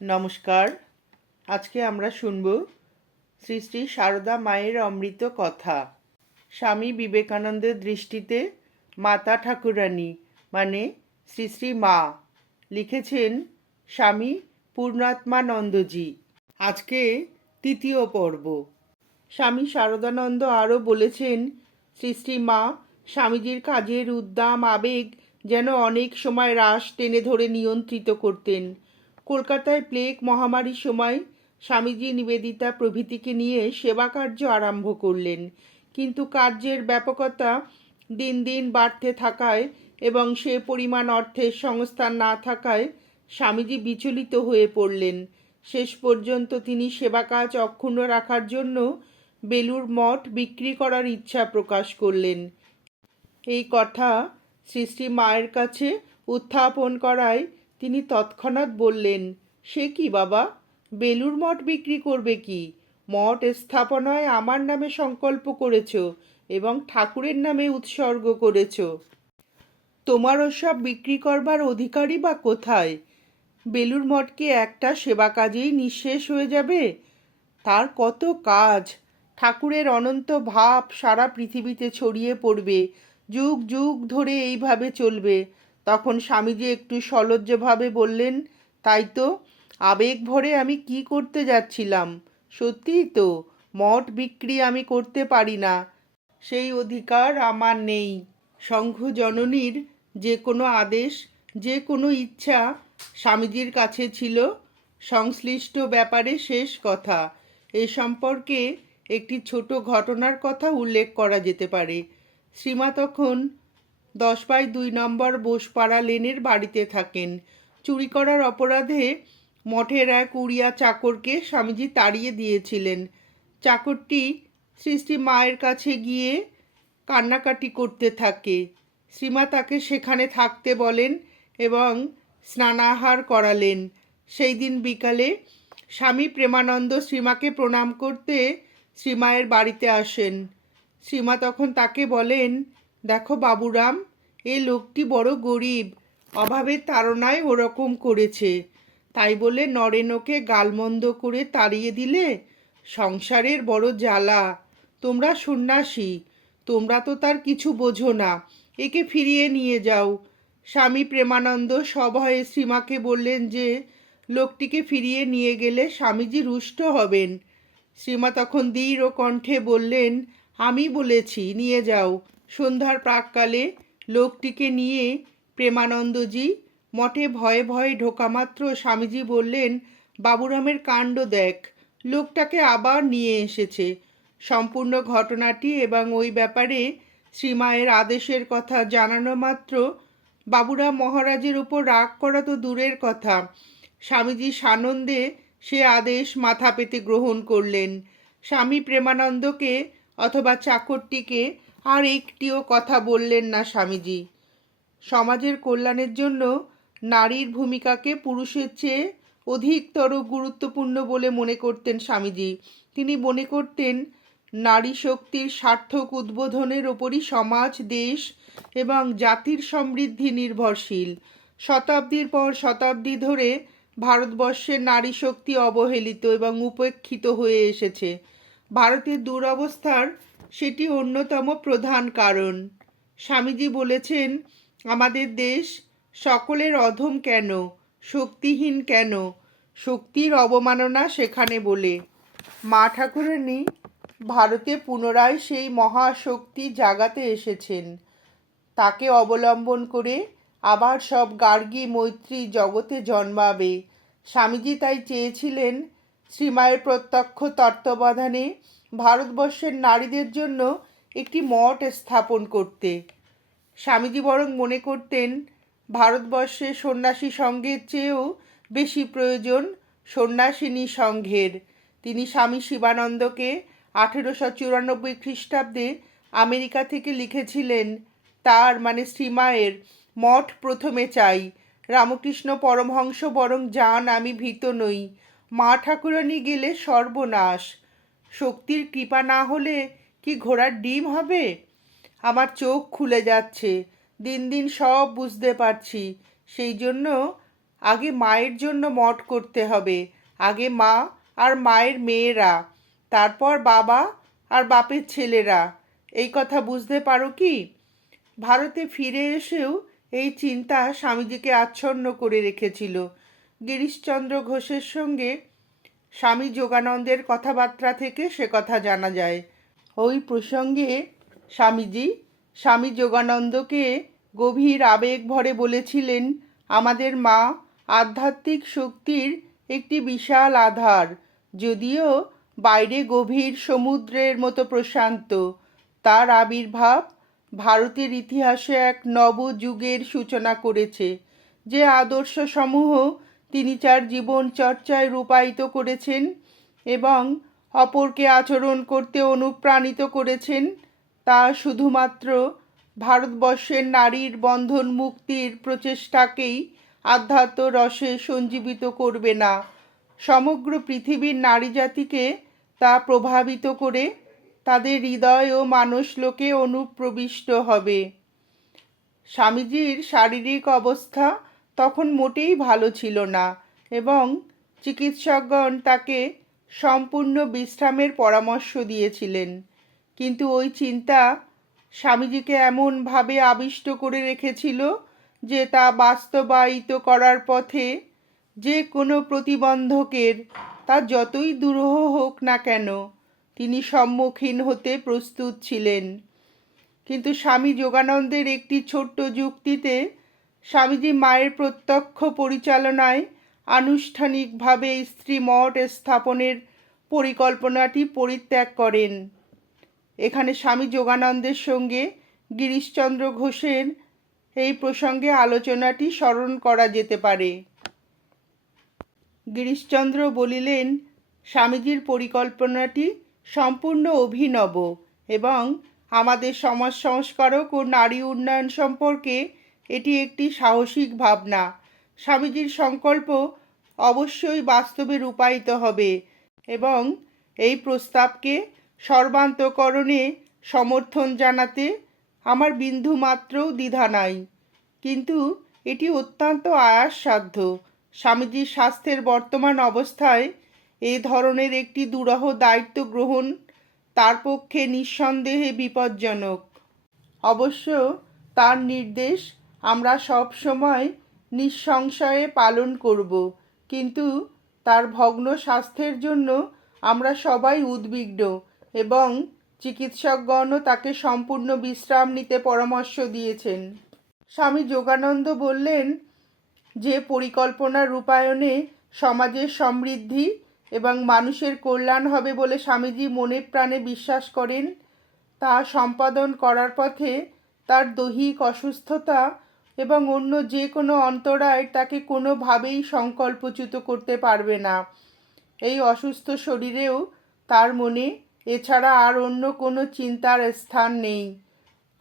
নমস্কার। আজকে আমরা শুনব শ্রী শ্রী সারদা মায়ের অমৃত কথা। স্বামী বিবেকানন্দের দৃষ্টিতে মাতা ঠাকুরানী মানে শ্রী শ্রী মা, লিখেছেন স্বামী পূর্ণাত্মানন্দজি। আজকে তৃতীয় পর্ব। স্বামী শারদানন্দ আরও বলেছেন, শ্রী শ্রী মা স্বামীজির কাজের উদ্দাম আবেগ যেন অনেক সময় রাশ টেনে ধরে নিয়ন্ত্রিত করতেন। কলকাতায় প্লেগ মহামারীর সময় স্বামীজি নিবেদিতা প্রভৃতিকে নিয়ে সেবা কার্য আরম্ভ করলেন, কিন্তু কার্যের ব্যাপকতা দিন দিন বাড়তে থাকায় এবং সে পরিমাণ অর্থের সংস্থান না থাকায় স্বামীজি বিচলিত হয়ে পড়লেন। শেষ পর্যন্ত তিনি সেবা কাজ অক্ষুণ্ণ রাখার জন্য বেলুর মঠ বিক্রি করার ইচ্ছা প্রকাশ করলেন। এই কথা শ্রী শ্রী মায়ের কাছে উত্থাপন করায় তিনি তৎক্ষণাৎ বললেন, সে কি বাবা, বেলুর মঠ বিক্রি করবে কি? মঠ স্থাপনায় আমার নামে সংকল্প করেছ এবং ঠাকুরের নামে উৎসর্গ করেছ। তোমার ওসব বিক্রি করবার অধিকারই বা কোথায়? বেলুর মঠ কি একটা সেবা কাজেই নিঃশেষ হয়ে যাবে? তার কত কাজ, ঠাকুরের অনন্ত ভাব সারা পৃথিবীতে ছড়িয়ে পড়বে, যুগ যুগ ধরে এইভাবে চলবে। তখন স্বামীজি একটু সলজ্জভাবে বললেন, তাই তো, আবেগ ভরে আমি কি করতে যাচ্ছিলাম। সত্যিই তো, মঠ বিক্রি আমি করতে পারি না, সেই অধিকার আমার নেই। সংঘ জননীর যে কোনো আদেশ, যে কোনো ইচ্ছা স্বামীজির কাছে ছিল সংশ্লিষ্ট ব্যাপারে শেষ কথা। এ সম্পর্কে একটি ছোট ঘটনার কথা উল্লেখ করা যেতে পারে। শ্রীমা তখন 10/2 নম্বর বোসপাড়া লেনের বাড়িতে থাকেন। চুরি করার অপরাধে মঠের এক উড়িয়া চাকরকে স্বামীজি তাড়িয়ে দিয়েছিলেন। চাকরটি শ্রী শ্রী মায়ের কাছে গিয়ে কান্নাকাটি করতে থাকে। শ্রীমা তাকে সেখানে থাকতে বলেন এবং স্নানাহার করালেন। সেই দিন বিকালে স্বামী প্রেমানন্দ শ্রীমাকে প্রণাম করতে শ্রীমায়ের বাড়িতে আসেন। শ্রীমা তখন তাকে বলেন, দেখো বাবুরাম, এ লোকটি বড় গরিব, অভাবের তাড়নায় ওরকম করেছে, তাই বলে নরেনকে গালমন্দ করে তাড়িয়ে দিলে সংসারের বড় জ্বালা। তোমরা সন্ন্যাসী, তোমরা তো তার কিছু বোঝো না, একে ফিরিয়ে নিয়ে যাও। স্বামী প্রেমানন্দ সভয়ে শ্রীমাকে বললেন যে লোকটিকে ফিরিয়ে নিয়ে গেলে স্বামীজি রুষ্ট হবেন। শ্রীমা তখন দৃঢ় কণ্ঠে বললেন, আমি বলেছি নিয়ে যাও। সন্ধ্যার প্রাক্কালে লোকটিকে নিয়ে প্রেমানন্দজি মঠে ভয়ে ভয়ে ঢোকামাত্র স্বামীজি বললেন, বাবুরামের কাণ্ড দেখ, লোকটাকে আবার নিয়ে এসেছে। সম্পূর্ণ ঘটনাটি এবং ওই ব্যাপারে শ্রীমায়ের আদেশের কথা জানানো মাত্র বাবুরাম মহারাজের উপর রাগ করা তো দূরের কথা, স্বামীজি সানন্দে সে আদেশ মাথা পেতে গ্রহণ করলেন। স্বামী প্রেমানন্দকে অথবা চাকরটিকে আর একটিও কথা বললেন না স্বামীজি। সমাজের কল্যাণের জন্য নারীর ভূমিকাকে পুরুষের চেয়ে অধিকতর গুরুত্বপূর্ণ বলে মনে করতেন স্বামীজি। তিনি মনে করতেন নারী শক্তির সার্থক উদ্বোধনের ওপরই সমাজ, দেশ এবং জাতির সমৃদ্ধি নির্ভরশীল। শতাব্দীর পর শতাব্দী ধরে ভারতবর্ষের নারী শক্তি অবহেলিত এবং উপেক্ষিত হয়ে এসেছে। ভারতের দুরবস্থার সেটি অন্যতম প্রধান কারণ। স্বামীজি বলেছেন, আমাদের দেশ সকলের অধম কেন, শক্তিহীন কেন? শক্তির অবমাননা সেখানে বলে। মা ঠাকুরানী ভারতে পুনরায় সেই মহাশক্তি জাগাতে এসেছেন। তাকে অবলম্বন করে আবার সব গার্গী মৈত্রী জগতে জন্মাবে। স্বামীজি তাই চেয়েছিলেন শ্রীমায়ের প্রত্যক্ষ তত্ত্বাবধানে ভারতবর্ষের নারীদের জন্য একটি মঠ স্থাপন করতে। স্বামীজি বরং মনে করতেন ভারতবর্ষে সন্ন্যাসী সংঘের চেয়েও বেশি প্রয়োজন সন্ন্যাসিনী সংঘের। তিনি স্বামী শিবানন্দকে 1894 খ্রিস্টাব্দে আমেরিকা থেকে লিখেছিলেন, তার মানে শ্রীমায়ের মঠ প্রথমে চাই। রামকৃষ্ণ পরমহংস বরং যান, আমি ভীত নই। মা ঠাকুরানী গেলে সর্বনাশ। শক্তির কৃপা না হলে কি ঘোড়ার ডিম হবে? আমার চোখ খুলে যাচ্ছে, দিন দিন সব বুঝতে পারছি। সেই জন্য আগে মায়ের জন্য মঠ করতে হবে। আগে মা আর মায়ের মেয়েরা, তারপর বাবা আর বাপের ছেলেরা। এই কথা বুঝতে পারো কি? ভারতে ফিরে এসেও এই চিন্তা স্বামীজিকে আচ্ছন্ন করে রেখেছিল। গিরিশচন্দ্র ঘোষের সঙ্গে স্বামী যোগানন্দের কথাবার্তা থেকে সে কথা জানা যায়। ওই প্রসঙ্গে স্বামীজি স্বামী যোগানন্দকে গভীর আবেগ ভরে বলেছিলেন, আমাদের মা আধ্যাত্মিক শক্তির একটি বিশাল আধার, যদিও বাইরে গভীর সমুদ্রের মতো প্রশান্ত। তার আবির্ভাব ভারতের ইতিহাসে এক নবযুগের সূচনা করেছে। যে আদর্শসমূহ তিনি তার জীবন চর্চায় রূপায়িত করেছেন এবং অপরকে আচরণ করতে অনুপ্রাণিত করেছেন, তা শুধুমাত্র ভারতবর্ষের নারীর বন্ধন মুক্তির প্রচেষ্টাকেই আধ্যাত্ম রসে সঞ্জীবিত করবে না, সমগ্র পৃথিবীর নারী জাতিকে তা প্রভাবিত করে তাদের হৃদয় ও মানসলোকে অনুপ্রবিষ্ট হবে। স্বামীজির শারীরিক অবস্থা তখন মোটেই ভালো ছিল না এবং চিকিৎসকগণ তাকে সম্পূর্ণ বিশ্রামের পরামর্শ দিয়েছিলেন। কিন্তু ওই চিন্তা স্বামীজিকে এমনভাবে আবিষ্ট করে রেখেছিল যে তা বাস্তবায়িত করার পথে যে কোনো প্রতিবন্ধকের, তা যতই দুরূহ হোক না কেন, তিনি সম্মুখীন হতে প্রস্তুত ছিলেন। কিন্তু স্বামী যোগানন্দের একটি ছোট্ট যুক্তিতে স্বামীজি মায়ের প্রত্যক্ষ পরিচালনায় আনুষ্ঠানিকভাবে স্ত্রী মঠ স্থাপনের পরিকল্পনাটি পরিত্যাগ করেন। এখানে স্বামী যোগানন্দের সঙ্গে গিরিশচন্দ্র ঘোষের এই প্রসঙ্গে আলোচনাটি স্মরণ করা যেতে পারে। গিরিশচন্দ্র বলিলেন, স্বামীজির পরিকল্পনাটি সম্পূর্ণ অভিনব এবং আমাদের সমাজ সংস্কারক ও নারী উন্নয়ন সম্পর্কে এটি একটি সাহসিক ভাবনা। স্বামীজির সংকল্প অবশ্যই বাস্তবে রূপায়িত হবে এবং এই প্রস্তাবকে সর্বান্তকরণে সমর্থন জানাতে আমার বিন্দুমাত্রও দ্বিধা নাই। কিন্তু এটি অত্যন্ত আয়াসসাধ্য। স্বামীজির স্বাস্থ্যের বর্তমান অবস্থায় এই ধরনের একটি দুরূহ দায়িত্ব গ্রহণ তার পক্ষে নিঃসন্দেহে বিপজ্জনক। অবশ্য তার নির্দেশ আমরা সব সময় নিঃসংশয়ে পালন করব, কিন্তু তার ভগ্ন স্বাস্থ্যের জন্য আমরা সবাই উদ্বিগ্ন এবং চিকিৎসকগণও তাকে সম্পূর্ণ বিশ্রাম নিতে পরামর্শ দিয়েছেন। স্বামী যোগানন্দ বললেন, যে পরিকল্পনা রূপায়ণে সমাজের সমৃদ্ধি এবং মানুষের কল্যাণ হবে বলে স্বামীজি মনে প্রাণে বিশ্বাস করেন, তা সম্পাদন করার পথে তার দৈহিক অসুস্থতা এবং অন্য যে কোনো অন্তরায় তাকে কোনোভাবেই সংকল্পচ্যুত করতে পারবে না। এই অসুস্থ শরীরেও তার মনে এছাড়া আর অন্য কোনো চিন্তার স্থান নেই।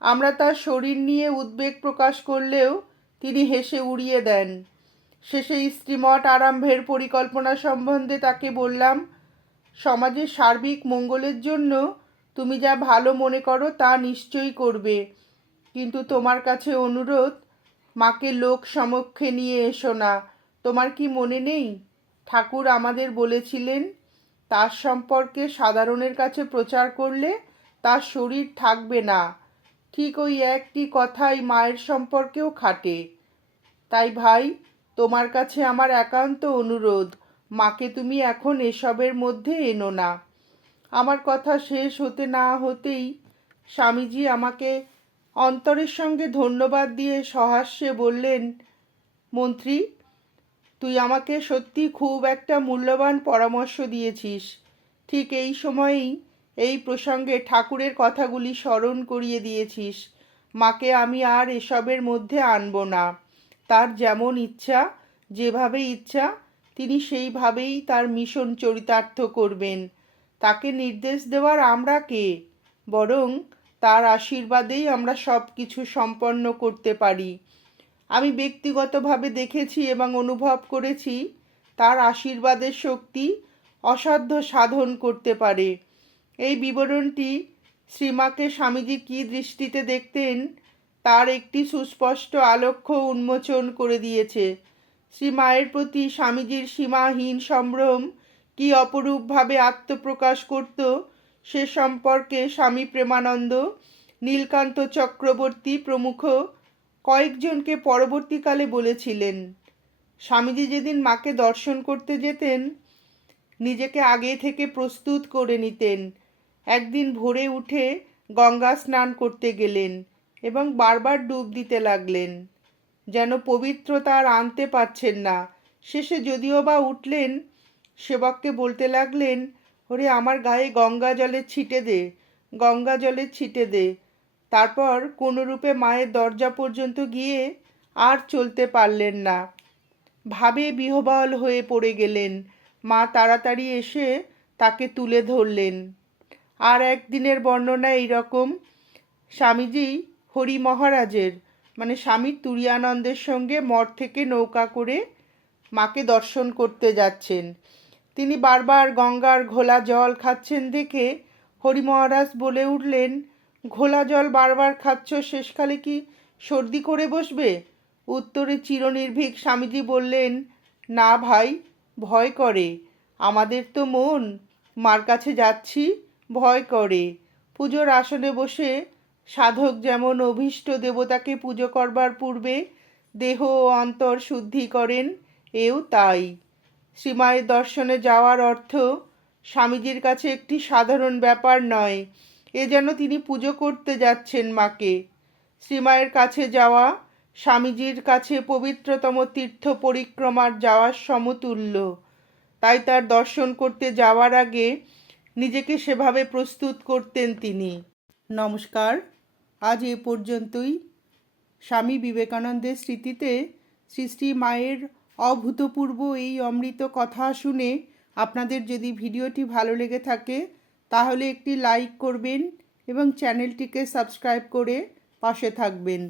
আমরা তার শরীর নিয়ে উদ্বেগ প্রকাশ করলেও তিনি হেসে উড়িয়ে দেন। শেষে স্ত্রীমঠ আরম্ভের পরিকল্পনা সম্বন্ধে তাকে বললাম, সমাজের সার্বিক মঙ্গলের জন্য তুমি যা ভালো মনে করো তা নিশ্চয়ই করবে, কিন্তু তোমার কাছে অনুরোধ, মাকে লোক সমক্ষে নিয়ে এসো না। তোমার কি মনে নেই, ঠাকুর আমাদের বলেছিলেন, তার সম্পর্কে সাধারণের কাছে প্রচার করলে তার শরীর থাকবে না। ঠিক ওই একটি কথাই মায়ের সম্পর্কেও খাটে। তাই ভাই, তোমার কাছে আমার একান্ত অনুরোধ, মাকে তুমি এখন এসবের মধ্যে এনো না। আমার কথা শেষ হতে না হতেই স্বামীজি আমাকে অন্তরের সঙ্গে ধন্যবাদ দিয়ে সহাস্যে বললেন, মন্ত্রী, তুই আমাকে সত্যি খুব একটা মূল্যবান পরামর্শ দিয়েছিস। ঠিক এই সময়েই এই প্রসঙ্গে ঠাকুরের কথাগুলি স্মরণ করিয়ে দিয়েছিস। মাকে আমি আর এসবের মধ্যে আনব না। তার যেমন ইচ্ছা, যেভাবে ইচ্ছা, তিনি সেইভাবেই তার মিশন চরিতার্থ করবেন। তাকে নির্দেশ দেওয়ার আমরা কে? বরং তার আশীর্বাদেই আমরা সব কিছু সম্পন্ন করতে পারি। আমি ব্যক্তিগতভাবে দেখেছি এবং অনুভব করেছি, তার আশীর্বাদের শক্তি অসাধ্য সাধন করতে পারে। এই বিবরণটি শ্রীমাকে স্বামীজি কী দৃষ্টিতে দেখতেন তার একটি সুস্পষ্ট আলক্ষ্য উন্মোচন করে দিয়েছে। শ্রী মায়ের প্রতি স্বামীজির সীমাহীন সম্ভ্রম কি অপরূপভাবে আত্মপ্রকাশ করত সে সম্পর্কে স্বামী প্রেমানন্দ, নীলকান্ত চক্রবর্তী প্রমুখ কয়েকজনকে পরবর্তীকালে বলেছিলেন। স্বামীজি যেদিন মাকে দর্শন করতে যেতেন নিজেকে আগে থেকে প্রস্তুত করে নিতেন। একদিন ভোরে উঠে গঙ্গা স্নান করতে গেলেন এবং বারবার ডুব দিতে লাগলেন, যেন পবিত্রতা আর আনতে পারছেন না। শেষে যদিও বা উঠলেন, সেবককে বলতে লাগলেন, ওরে আমার গায়ে গঙ্গা জলের ছিটে দে, গঙ্গা জলের ছিটে দে। তারপর কোনোরূপে মায়ের দরজা পর্যন্ত গিয়ে আর চলতে পারলেন না। ভাবে বিহ্বল হয়ে পড়ে গেলেন। মা তাড়াতাড়ি এসে তাকে তুলে ধরলেন। আর একদিনের বর্ণনা এইরকম। স্বামীজি হরি মহারাজের মানে স্বামী তুরীয়ানন্দের সঙ্গে মঠ থেকে নৌকা করে মাকে দর্শন করতে যাচ্ছেন। তিনি বারবার গঙ্গার ঘোলা জল খাচ্ছেন দেখে হরি মহারাজ বলে উঠলেন, ঘোলা জল বারবার খাচ্ছ, শেষকালে কি সর্দি করে বসবে? উত্তরে চিরনির্ভীক স্বামীজি বললেন, না ভাই, ভয় করে। আমাদের তো মন, মার কাছে যাচ্ছি, ভয় করে। পুজোর আসনে বসে সাধক যেমন অভীষ্ট দেবতাকে পুজো করবার পূর্বে দেহ ও অন্তর শুদ্ধি করেন, এও তাই। শ্রীমায়ের দর্শনে যাওয়ার অর্থ স্বামীজির কাছে একটি সাধারণ ব্যাপার নয়। এ যেন তিনি পুজো করতে যাচ্ছেন মাকে। শ্রীমায়ের কাছে যাওয়া স্বামীজির কাছে পবিত্রতম তীর্থ পরিক্রমার যাওয়ার সমতুল্য। তাই তার দর্শন করতে যাওয়ার আগে নিজেকে সেভাবে প্রস্তুত করতেন তিনি। নমস্কার, আজ এ পর্যন্তই। স্বামী বিবেকানন্দের স্মৃতিতে শ্রী শ্রী মায়ের অভূতপূর্ব এই অমৃত কথা শুনে আপনাদের যদি ভিডিওটি ভালো লেগে থাকে তাহলে একটি লাইক করবেন এবং চ্যানেলটিকে সাবস্ক্রাইব করে পাশে থাকবেন।